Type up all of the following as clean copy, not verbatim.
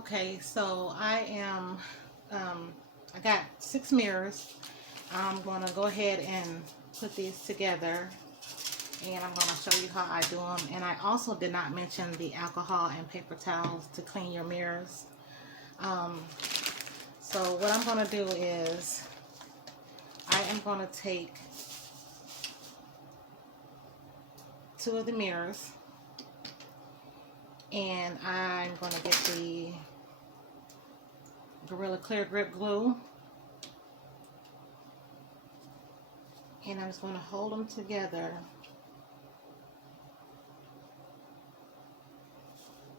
Okay, so I got 6 mirrors. I'm going to go ahead and put these together, and I'm going to show you how I do them. And I also did not mention the alcohol and paper towels to clean your mirrors. Um, so what I'm going to do is I am going to take 2 of the mirrors, and I'm going to get the Gorilla Clear Grip glue, and I'm just going to hold them together,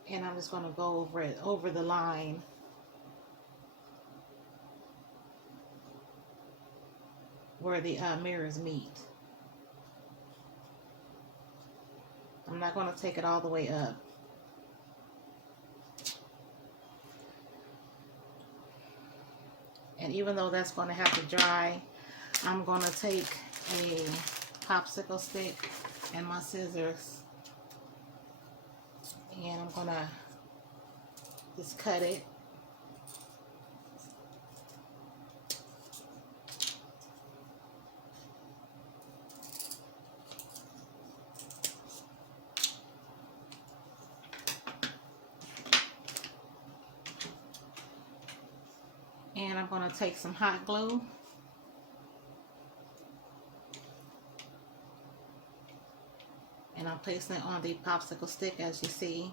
and I'm just going to go over it, over the line, where the mirrors meet. I'm not going to take it all the way up. And even though that's going to have to dry, I'm going to take a popsicle stick and my scissors, and I'm going to just cut it. And I'm going to take some hot glue, and I'm placing it on the popsicle stick, as you see.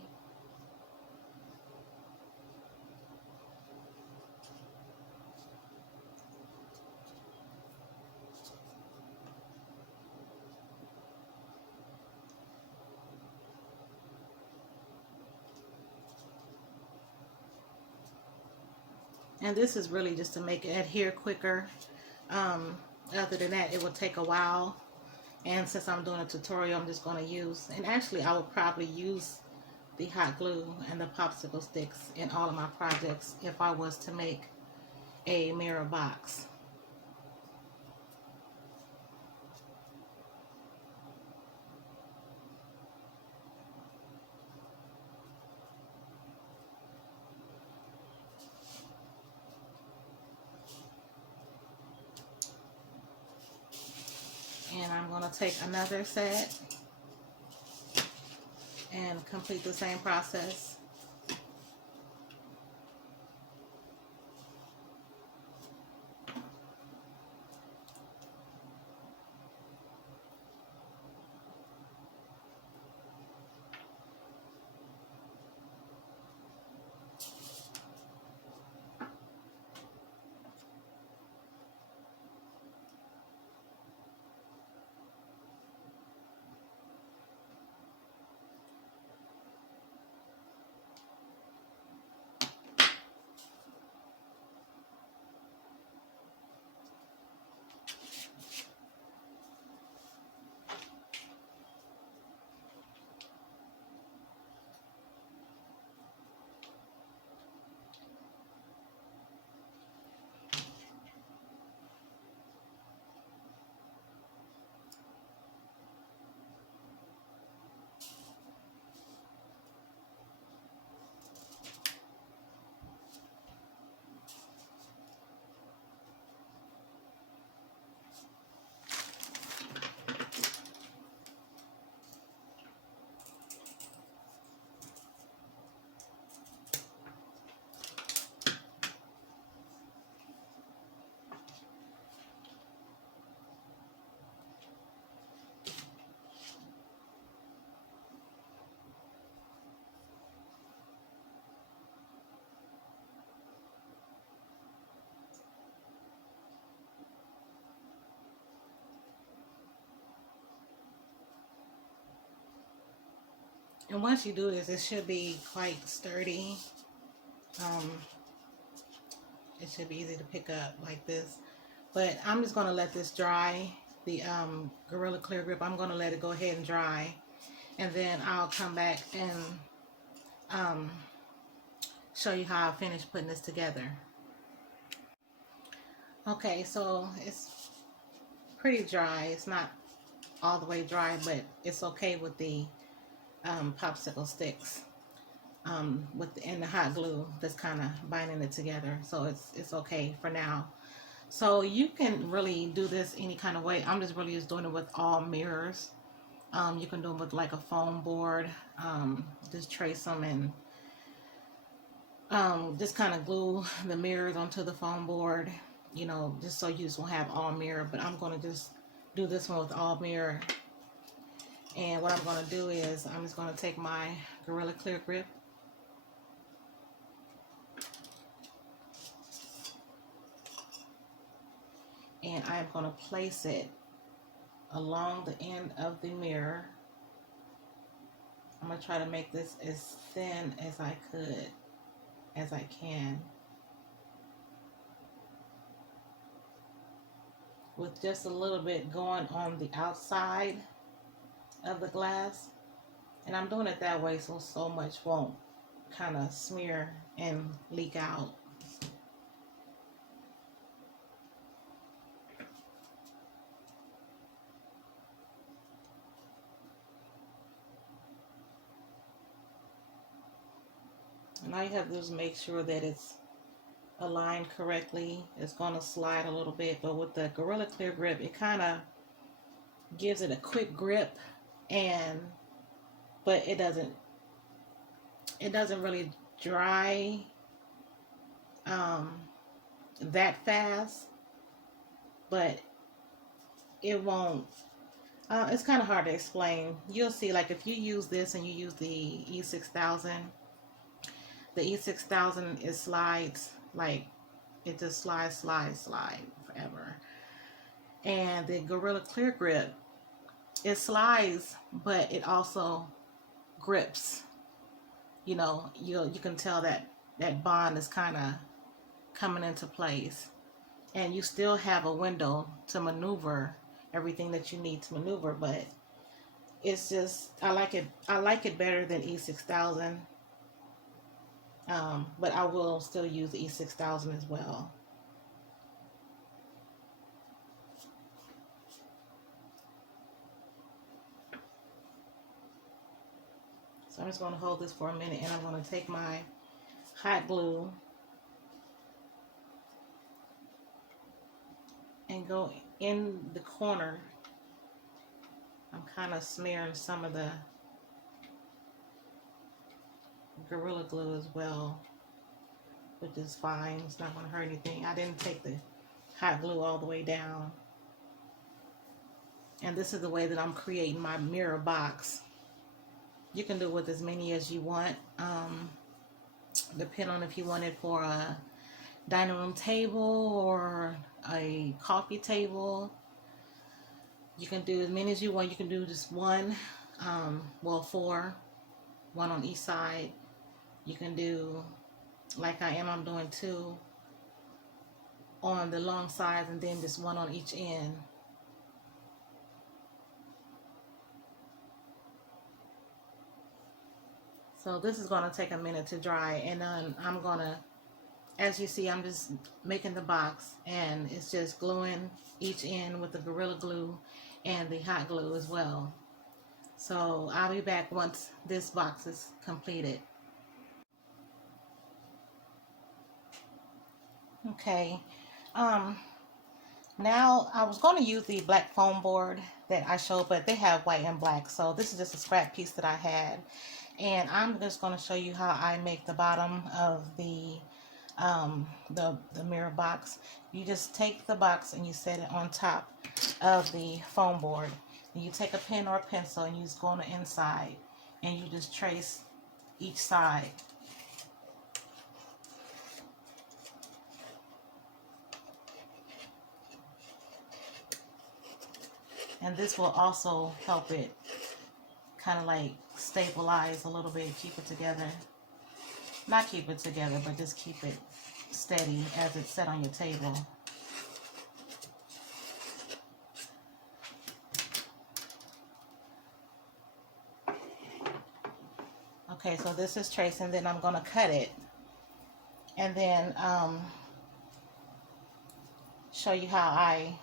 And this is really just to make it adhere quicker. Other than that, it will take a while. And since I'm doing a tutorial, I'm just going to use, and actually I would probably use the hot glue and the popsicle sticks in all of my projects if I was to make a mirror box. And I'm going to take another set and complete the same process. And once you do this, it should be quite sturdy. Um, it should be easy to pick up like this. But I'm just going to let this dry. The Gorilla Clear Grip, I'm going to let it go ahead and dry. And then I'll come back and um, show you how I finish putting this together. Okay, so it's pretty dry. It's not all the way dry, but it's okay with the popsicle sticks. and the hot glue that's kind of binding it together. So it's okay for now. So you can really do this any kind of way. I'm just really just doing it with all mirrors. You can do it with like a foam board. Just trace them and just kind of glue the mirrors onto the foam board, you know, just so you just won't have all mirror. But I'm going to just do this one with all mirror. And what I'm going to do is I'm just going to take my Gorilla Clear Grip and I'm going to place it along the end of the mirror. I'm going to try to make this as thin as I can, with just a little bit going on the outside of the glass. And I'm doing it that way so much won't kind of smear and leak out. And all you have to do is make sure that it's aligned correctly. It's going to slide a little bit, but with the Gorilla Clear Grip, it kind of gives it a quick grip, but it doesn't really dry that fast, but it won't. It's kind of hard to explain. You'll see, like if you use this and you use the E6000, the E6000 it slides, like it just slide forever. And the Gorilla Clear Grip, it slides, but it also grips. You know, you can tell that bond is kind of coming into place, and you still have a window to maneuver everything that you need to maneuver. But it's just, I like it better than E6000. But I will still use the E6000 as well. So I'm just going to hold this for a minute, and I'm going to take my hot glue and go in the corner. I'm kind of smearing some of the Gorilla Glue as well, which is fine. It's not going to hurt anything. I didn't take the hot glue all the way down. And this is the way that I'm creating my mirror box. You can do it with as many as you want. Depending on if you want it for a dining room table or a coffee table. You can do as many as you want. You can do just one, well, four, one on each side. You can do, like I'm doing two on the long sides and then just one on each end. So this is going to take a minute to dry, and then I'm going to, as you see, I'm just making the box, and it's just gluing each end with the Gorilla Glue and the hot glue as well. So I'll be back once this box is completed. Okay, now I was going to use the black foam board that I showed, but they have white and black, so this is just a scrap piece that I had. And I'm just going to show you how I make the bottom of the mirror box. You just take the box and you set it on top of the foam board. And you take a pen or a pencil and you just go on the inside and you just trace each side. And this will also help it kind of like stabilize a little bit, keep it together. Not keep it together, but just keep it steady as it's set on your table. Okay, so this is tracing, then I'm going to cut it and then show you how I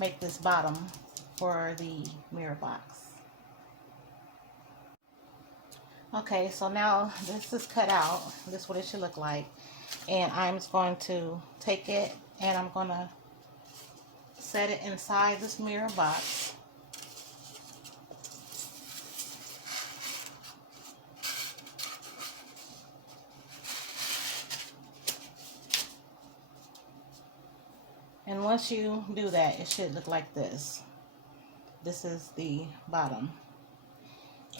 make this bottom for the mirror box. Okay, so now this is cut out. This is what it should look like. And I'm just going to take it and I'm going to set it inside this mirror box. And once you do that, it should look like this. This is the bottom.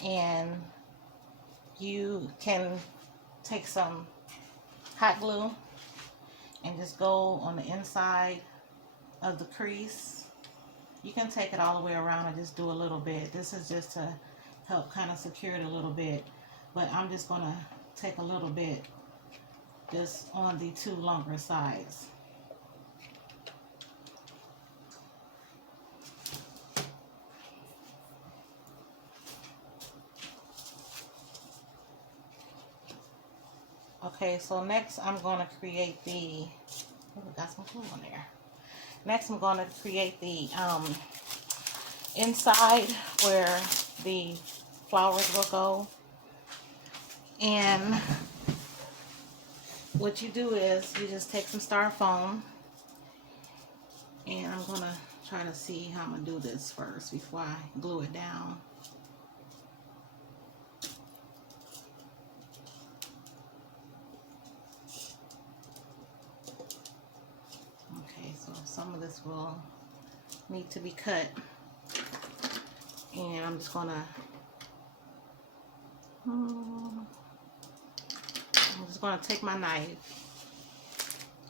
And you can take some hot glue and just go on the inside of the crease. You can take it all the way around and just do a little bit. This is just to help kind of secure it a little bit. But I'm just going to take a little bit just on the two longer sides. Okay, so next I'm going to create the, oh, we got some glue on there. Next I'm going to create the inside where the flowers will go. And what you do is you just take some styrofoam, and I'm going to try to see how I'm going to do this first before I glue it down. Okay, so some of this will need to be cut, and I'm just going to take my knife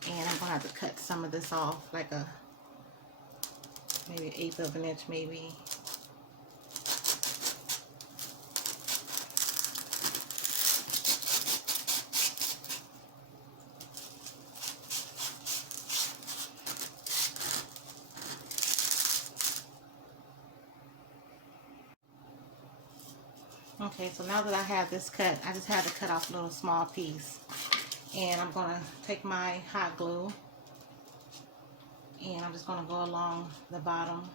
and I'm going to have to cut some of this off, like a maybe 1/8 of an inch maybe. Okay, so now that I have this cut, I just had to cut off a little small piece. And I'm going to take my hot glue and I'm just going to go along the bottom.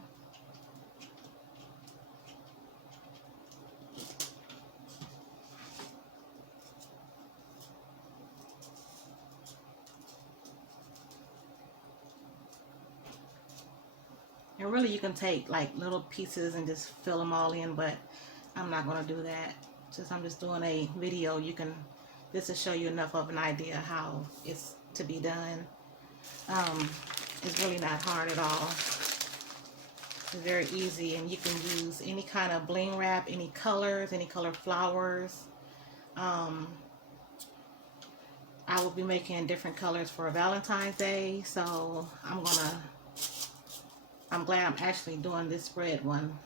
And really you can take like little pieces and just fill them all in, but I'm not going to do that. Since I'm just doing a video, this will show you enough of an idea how it's to be done. It's really not hard at all. It's very easy, and you can use any kind of bling wrap, any colors, any color flowers. I will be making different colors for Valentine's Day, so I'm glad I'm actually doing this red one.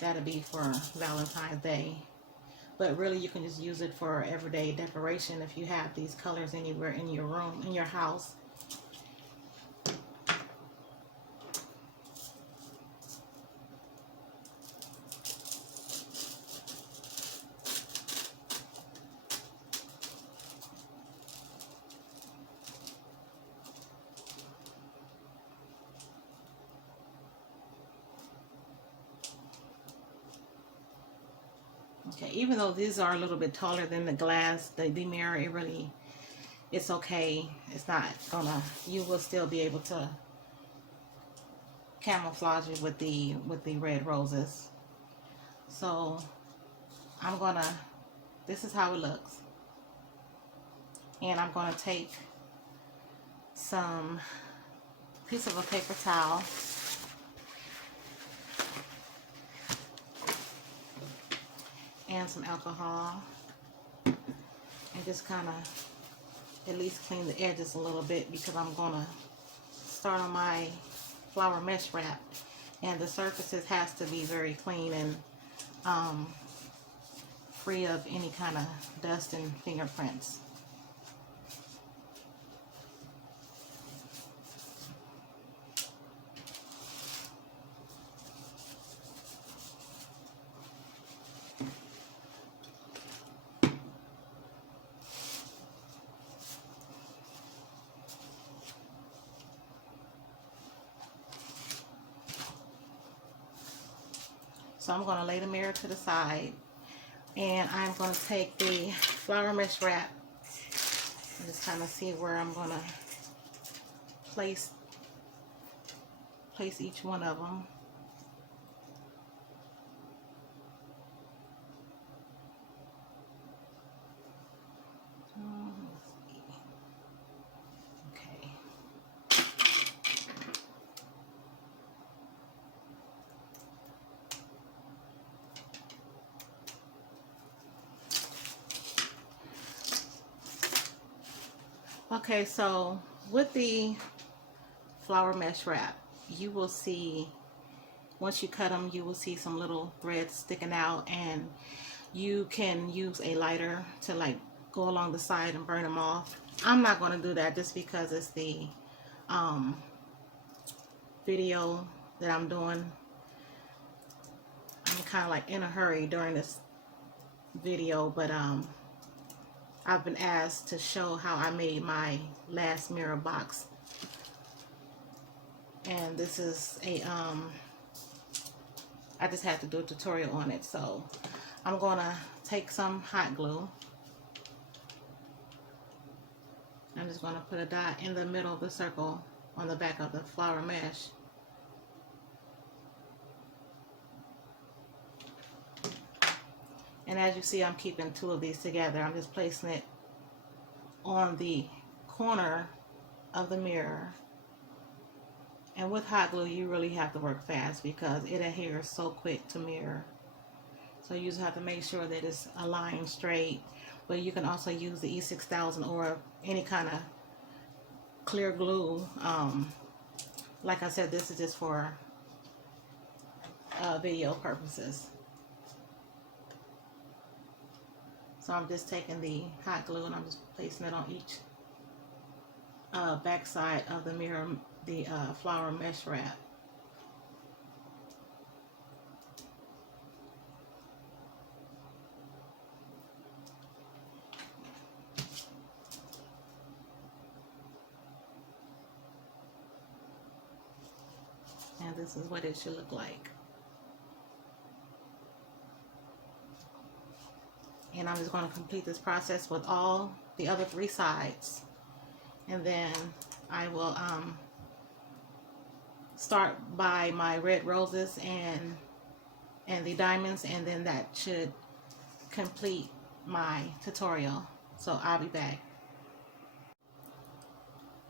That'll be for Valentine's Day. But really you can just use it for everyday decoration if you have these colors anywhere in your room, in your house. Okay, even though these are a little bit taller than the glass, the mirror, it's okay. It's not gonna, you will still be able to camouflage it with the red roses. So this is how it looks. And I'm gonna take some piece of a paper towel and some alcohol and just kind of at least clean the edges a little bit, because I'm gonna start on my flower mesh wrap, and the surfaces has to be very clean and free of any kind of dust and fingerprints. So I'm going to lay the mirror to the side. And I'm going to take the flower mesh wrap and just kind of see where I'm going to place each one of them. Okay. Okay, so with the flower mesh wrap, you will see, once you cut them, you will see some little threads sticking out, and you can use a lighter to like go along the side and burn them off. I'm not going to do that just because it's the video that I'm doing. I'm kind of like in a hurry during this video, but I've been asked to show how I made my last mirror box, and this is a I just had to do a tutorial on it. So I'm gonna take some hot glue. I'm just gonna put a dot in the middle of the circle on the back of the flower mesh. And as you see, I'm keeping two of these together. I'm just placing it on the corner of the mirror. And with hot glue, you really have to work fast because it adheres so quick to mirror. So you just have to make sure that it's aligned straight. But you can also use the E6000 or any kind of clear glue. Like I said, this is just for video purposes. So I'm just taking the hot glue and I'm just placing it on each back side of the mirror, the flower mesh wrap. And this is what it should look like. And I'm just going to complete this process with all the other three sides. And then I will start by my red roses and the diamonds, and then that should complete my tutorial. So I'll be back.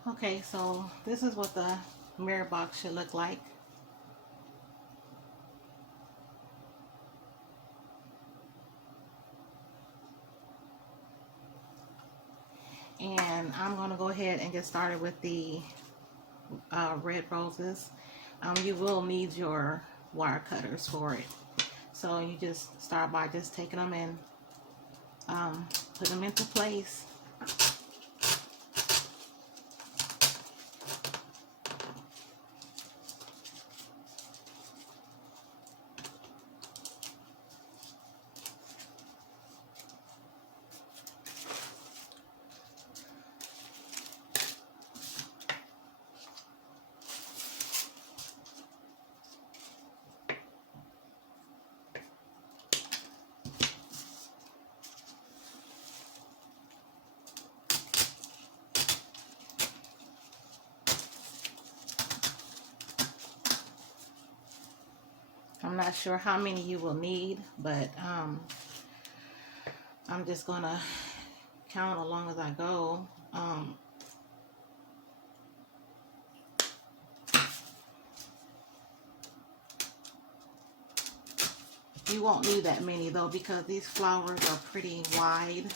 Okay, so this is what the mirror box should look like. And I'm going to go ahead and get started with the red roses. You will need your wire cutters for it. So you just start by just taking them and put them into place. I'm not sure how many you will need, but I'm just gonna count along as I go. You won't need that many though, because these flowers are pretty wide,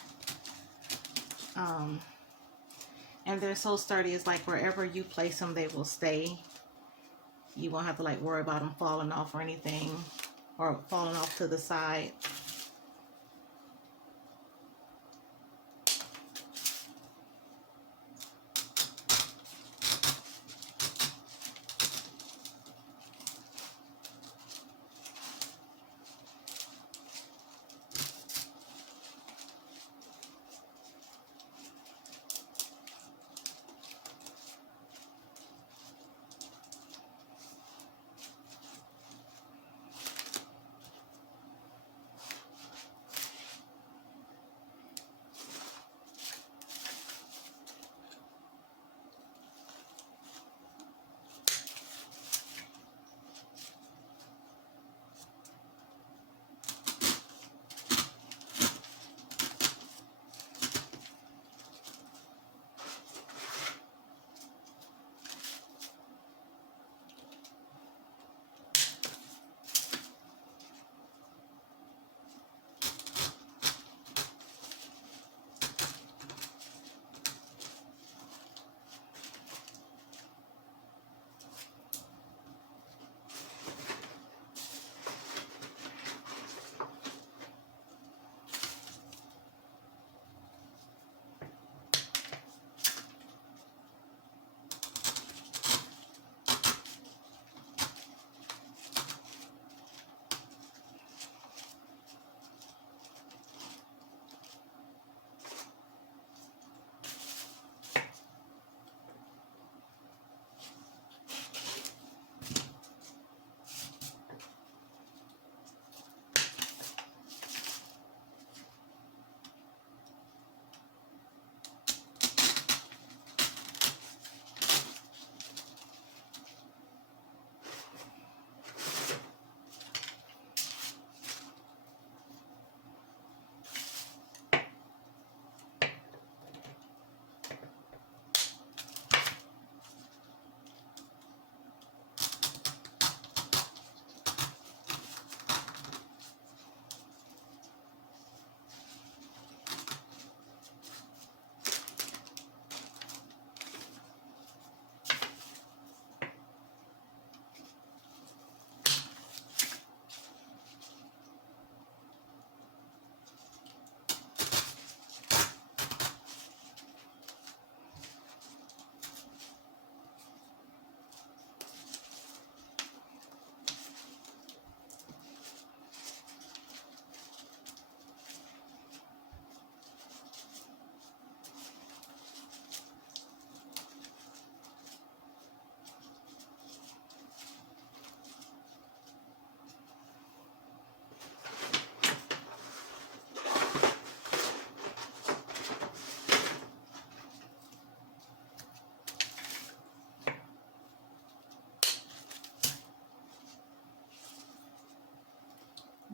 and they're so sturdy. It's like wherever you place them, they will stay. You won't have to like worry about them falling off or anything, or falling off to the side.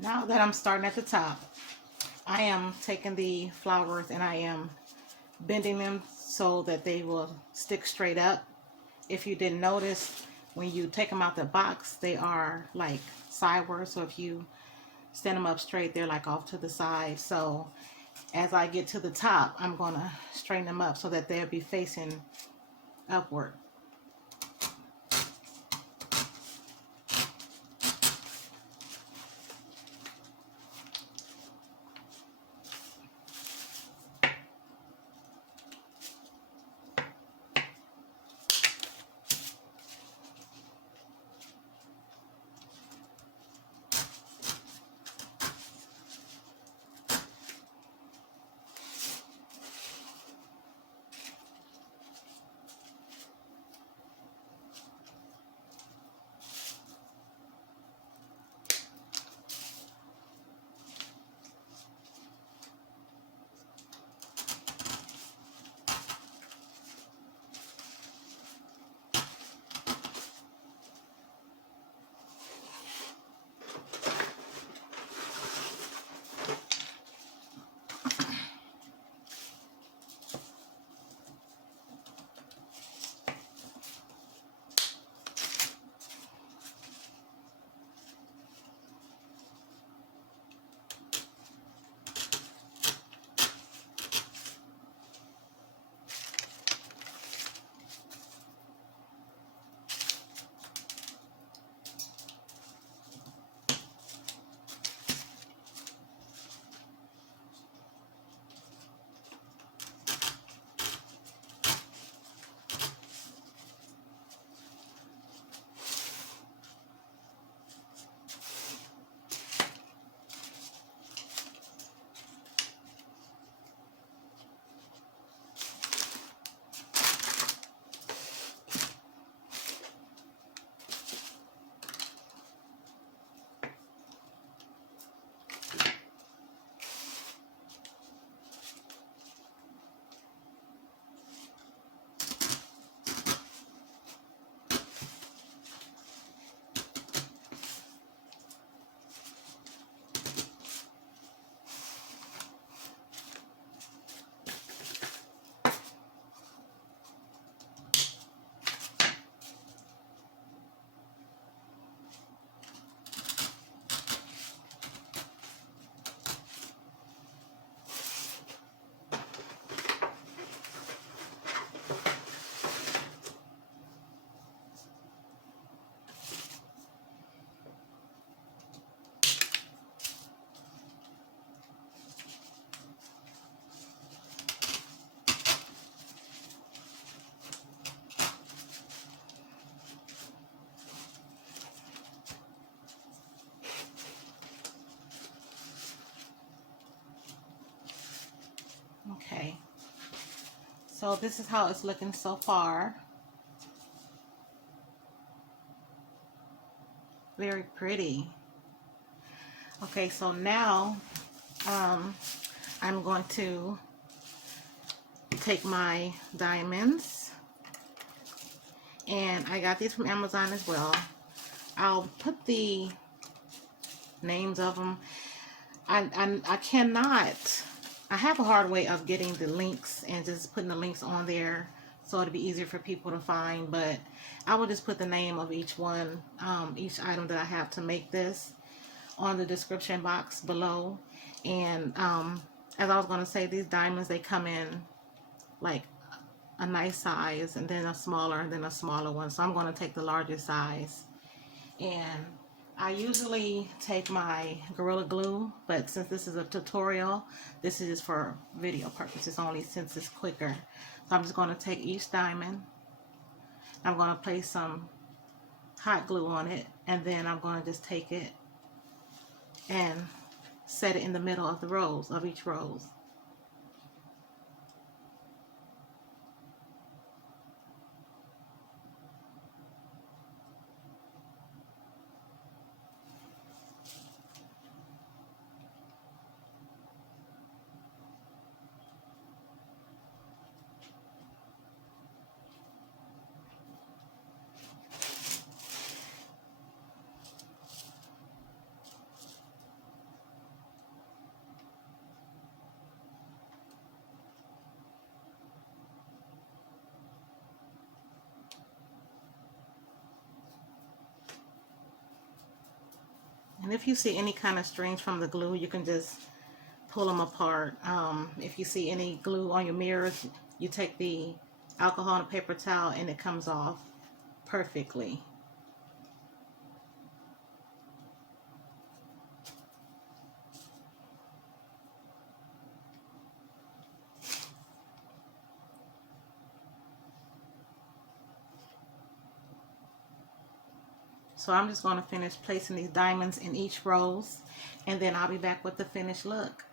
Now that I'm starting at the top, I am taking the flowers and I am bending them so that they will stick straight up. If you didn't notice, when you take them out the box, they are like sideways. So if you stand them up straight, they're like off to the side. So as I get to the top, I'm going to straighten them up so that they'll be facing upward. Okay, so this is how it's looking so far. Very pretty. Okay, so now I'm going to take my diamonds, and I got these from Amazon as well. I'll put the names of them. I cannot, I have a hard way of getting the links and just putting the links on there so it'll be easier for people to find, but I will just put the name of each one, each item that I have to make this on the description box below. And as I was going to say, these diamonds, they come in like a nice size and then a smaller and then a smaller one, so I'm going to take the largest size. And I usually take my Gorilla Glue, but since this is a tutorial, this is just for video purposes only, since it's quicker. So I'm just going to take each diamond, I'm going to place some hot glue on it, and then I'm going to just take it and set it in the middle of the rows, of each rose. And if you see any kind of strings from the glue, you can just pull them apart. If you see any glue on your mirrors, you take the alcohol and a paper towel and it comes off perfectly. So I'm just going to finish placing these diamonds in each rows, and then I'll be back with the finished look.